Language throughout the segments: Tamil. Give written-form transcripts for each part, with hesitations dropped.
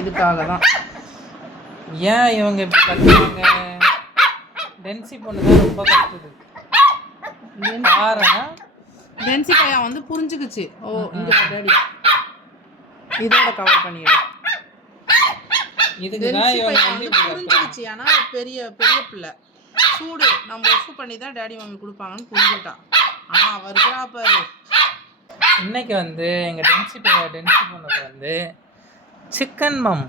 இதுக்காக தான். ஏன் இவங்க இப்படி கத்துறாங்க? டென்சி பொண்ணு தான் ரொம்ப கத்துது. காரணம் டென்சி பையன் வந்து புரிஞ்சுக்குச்சு. ஓ இங்க டேடி இதோட கவர் பண்ணிடு. இதுக்கு தான் இவங்க வந்து புரிஞ்சுக்குச்சு. ஆனா பெரிய பெரிய பிள்ளை சூடு நம்ம ஒஃப் பண்ணி தான் டேடி மம்மி கொடுப்பாங்கன்னு புரிஞ்சுக்கிட்டான். ஆனா அவ இருக்கிறா பாரு. இன்னைக்கு வந்து எங்க டென்சி பொண்ணுக்கு வந்து சிக்கன் மம்.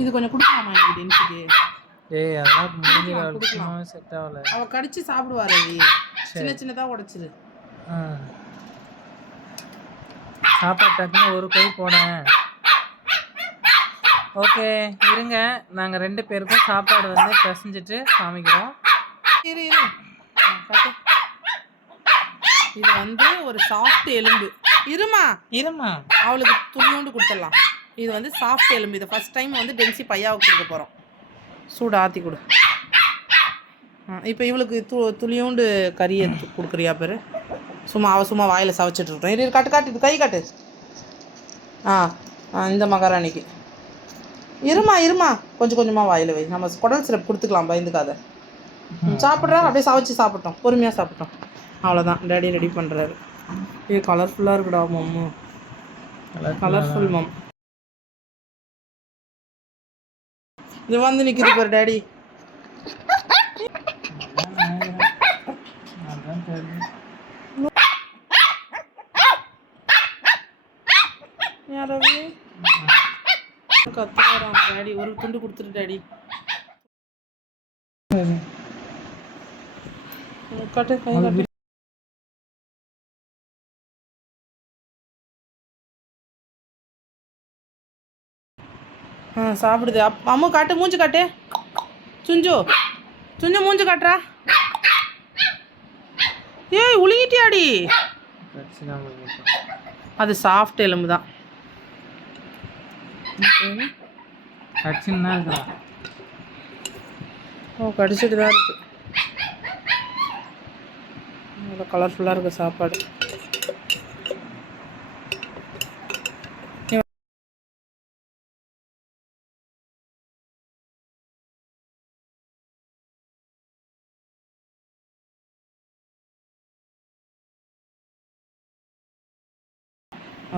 இது கொஞ்சம் கொடுக்கலாமா எனக்கு டென்சிக்கு? ஏய் அதெல்லாம் முடிஞ்சு செட் ஆகல. அவ கடிச்சு சாப்பிடுவாரு. சின்ன சின்னதா உடைச்சிரு. சாப்பாடு டக்குன்னு ஒரு கை போடேன். ஓகே இருங்க, நாங்கள் 2 பேருக்கும் சாப்பாடு வந்து பிசைஞ்சிட்டு காமிக்கிறோம். இரு இது வந்து ஒரு சாஃப்ட் எலும்பு. இருமா அவளுக்கு துளியோண்டு கொடுத்துடலாம். இது வந்து சாஃப்ட் எலும்பு. இதை ஃபஸ்ட் டைம் வந்து டென்சி பையாவுக்கு கொடுக்க போகிறோம். சூடு ஆற்றி கொடு. இப்போ இவளுக்கு துளியோண்டு கறியை கொடுக்குறியா பேர்? சும்மா வாயில் சவைச்சிட்டு இருக்கோம். இரு காட்டு இது கை காட்டு. இந்த மகாராணிக்கு இருமா கொஞ்சம் கொஞ்சமாக வாயில் வை. நம்ம குடல் சிரப் கொடுத்துக்கலாம், பயந்துக்காத. சாப்பிட்றா அப்படியே சவைச்சு சாப்பிட்டோம், பொறுமையாக சாப்பிட்டோம். அவ்வளோதான், டேடி ரெடி பண்ணுறாரு. இது கலர்ஃபுல்லாக இருக்குடா மம்மு, கலர்ஃபுல் மம். இது வந்து நிற்கிது பாரு டேடி. யாராவது கத்துறான் டேடி. ஒரு துண்டு கொடுத்துரு டேடி. காட்டு கை காட்டு. சாப்பிடுது. அம்மா காட்டு, மூஞ்சி காட்டு. சுஞ்சு மூஞ்சி காட்டுறா. ஏய் உளிங்கிட்டியாடி. அது சாஃப்ட் எலும்பு தான். கடிச்சிட்டு தான் இருக்கு. அவ்வளோ கலர்ஃபுல்லாக இருக்குது சாப்பாடு.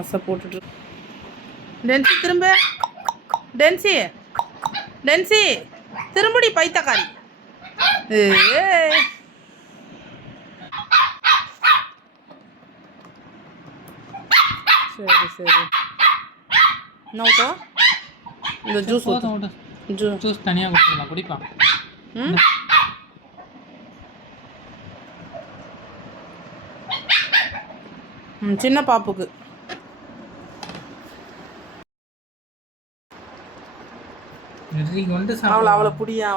அசை போட்டுட்டு டென்சி திரும்ப. டென்சி திரும்படி பைத்தக்காரி. சரி என்ன ஊட்டும்? இந்த ஜூஸ் தனியாக கொடுத்துடலாம், குடிப்பான். சின்ன பாப்புக்கு. அவளை புடிய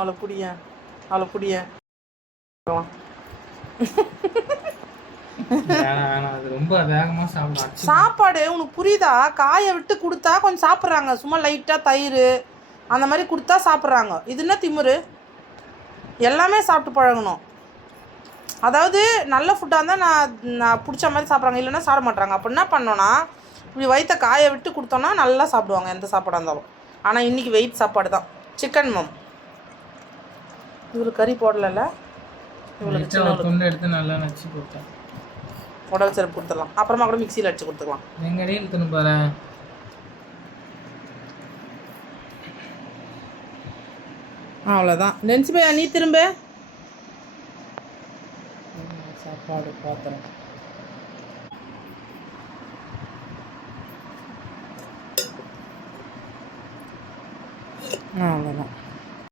சாப்பாடு உனக்கு புரியுதா? காயை விட்டு கொடுத்தா கொஞ்சம் சாப்பிட்றாங்க, சும்மா லைட்டாக தயிர் அந்த மாதிரி கொடுத்தா சாப்பிட்றாங்க. இது என்ன திமிரு? எல்லாமே சாப்பிட்டு பழகணும். அதாவது நல்ல ஃபுட்டாக இருந்தால் நான் பிடிச்ச மாதிரி சாப்பிட்றாங்க, இல்லைன்னா சாப்பிட மாட்டாங்க. அப்போ என்ன பண்ணோன்னா, இப்படி வயிற்ற காயை விட்டு கொடுத்தோன்னா நல்லா சாப்பிடுவாங்க, எந்த சாப்பாடாக இருந்தாலும். ஆனால் இன்றைக்கி வெயிட் சாப்பாடு தான், சிக்கன் மம். இவருக்கு கறி போடலைல்ல, இவளுக்கு எடுத்து நல்லா நச்சு கொடுத்தேன். உடல் சிறப்பு கொடுத்துடலாம், அப்புறமா கூட மிக்சியில் அடிச்சு கொடுத்துக்கலாம். எங்கடையே இழுத்துன்னு போகிறேன். அவ்வளோதான். நென்சி பையா நீ திரும்ப. சாப்பாடு பாத்திரம் அவ்வளோதான்.